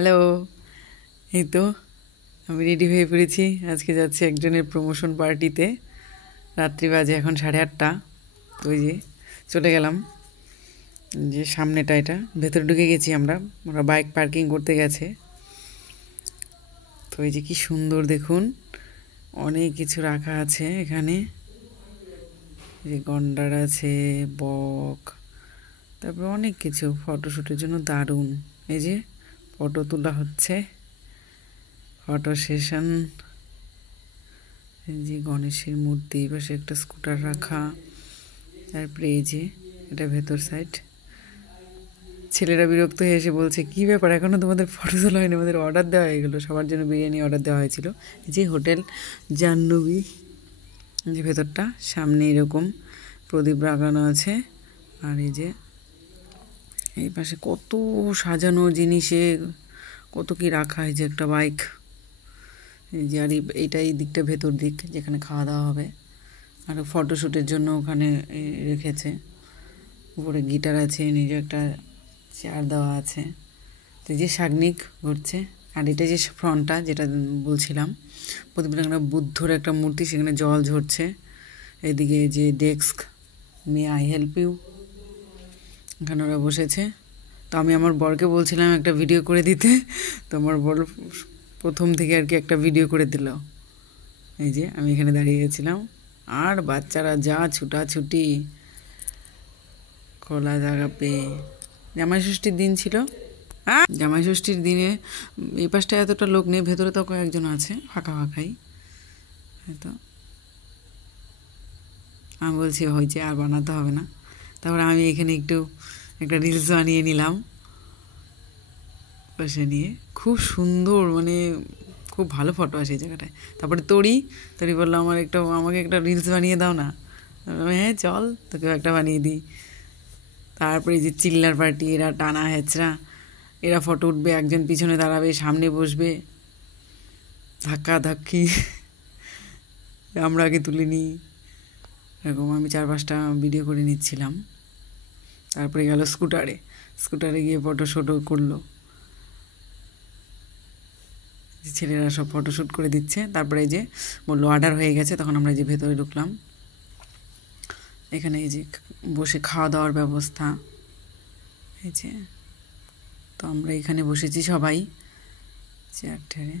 Hello, এই তো আমি রেডি হয়ে পড়েছি। আজকে যাচ্ছি একজনের প্রমোশন পার্টিতে। রাত্রি বাজে এখন 8:30। তো ওই যে চলে গেলাম, যে সামনেটা এটা ভেতরে ঢুকে গেছি আমরা। ওরা বাইক পার্কিং করতে গেছে। তো এই যে কি সুন্দর দেখুন, অনেক কিছু রাখা আছে এখানে। যে গন্ডার আছে, বক, তারপরে অনেক কিছু ফটোশ্যুটের জন্য দারুণ। এই যে ফটো তোলা হচ্ছে, ফটো সেশন। এই যে গণেশের মূর্তি, পাশে একটা স্কুটার রাখা। তারপরে এই যে এটা ভেতর সাইড। ছেলেরা বিরক্ত হয়ে এসে বলছে, কী ব্যাপার এখনও তোমাদের ফটো তোলা হয়নি? আমাদের অর্ডার দেওয়া হয়ে গেলো, সবার জন্য বিরিয়ানি অর্ডার দেওয়া হয়েছিল। এই যে হোটেল জাহ্নবী, যে ভেতরটা সামনে এরকম প্রদীপ লাগানো আছে। আর এই যে এই পাশে কত সাজানো জিনিসে কত কি রাখা। এই যে একটা বাইক, এই যে আর এইটা এই দিকটা ভেতর দিক যেখানে খাওয়া দাওয়া হবে। আর ফটোশ্যুটের জন্য ওখানে রেখেছে। উপরে গিটার আছে, নিজে একটা চেয়ার দেওয়া আছে। তো যে শাগনিক ঘুরছে। আর এটা যে ফ্রন্টটা যেটা বলছিলাম, প্রতিদিন বুদ্ধর একটা মূর্তি, সেখানে জল ঝরছে। এদিকে যে desk, may I help you, এখানে ওরা বসেছে। তো আমি আমার বরকে বলছিলাম একটা ভিডিও করে দিতে। তো আমার বর প্রথম থেকে আর কি একটা ভিডিও করে দিল। এই যে আমি এখানে দাঁড়িয়ে গেছিলাম, আর বাচ্চারা যা ছুটাছুটি, খোলা জায়গা পেয়ে। জামাই ষষ্ঠীর দিন ছিল। জামাই ষষ্ঠীর দিনে এই পাশটায় এতটা লোক নেই, ভেতরে তো কয়েকজন আছে, ফাঁকা ফাঁকাই। হয়তো আমি বলছি হয়েছে, আর বানাতে হবে না। তারপরে আমি এখানে একটু একটা রিলস বানিয়ে নিলাম বসে নিয়ে। খুব সুন্দর, মানে খুব ভালো ফটো আসে এই জায়গাটায়। তারপরে তরি বললো আমাকে একটা রিলস বানিয়ে দাও না। হ্যাঁ চল, তোকেও একটা বানিয়ে দিই। তারপরে এই যে চিল্লার পার্টি, এরা টানা হেঁচড়া, এরা ফটো উঠবে, একজন পিছনে দাঁড়াবে, সামনে বসবে, ধাক্কা ধাক্কি, আমরা আগে তুলে নিই। এরকম আমি 4-5টা ভিডিও করে নিচ্ছিলাম। তারপরে গেল স্কুটারে গিয়ে ফটোশ্যুটও করলো। ছেলেরা সব ফটোশ্যুট করে দিচ্ছে। তারপরে এই যে বললো অর্ডার হয়ে গেছে, তখন আমরা যে ভেতরে ঢুকলাম। এখানে এই যে বসে খাওয়া দাওয়ার ব্যবস্থা। এই যে তো আমরা এখানে বসেছি সবাই চেয়ার ঠেড়ে।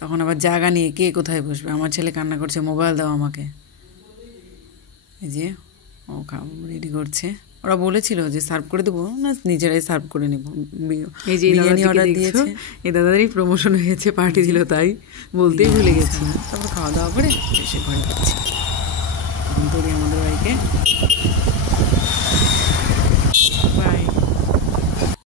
তখন আবার জায়গা নিয়ে কে কোথায় বসবে। আমার ছেলে কান্না করছে, মোবাইল দাও আমাকে। এই যে ও রেডি করছে। ওরা বলেছিল যে সার্ভ করে দেবো না, নিজেরাই সার্ভ করে নেব। এই যে বিরিয়ানি অর্ডার দিয়েছে, এই দাদারই প্রমোশন হয়েছে, পার্টি দিল, তাই বলতেই ভুলে গেছি। তারপর খাওয়া দাওয়া করে এসে ঘরে যাচ্ছি। তখন তো আমাদের বাড়িতে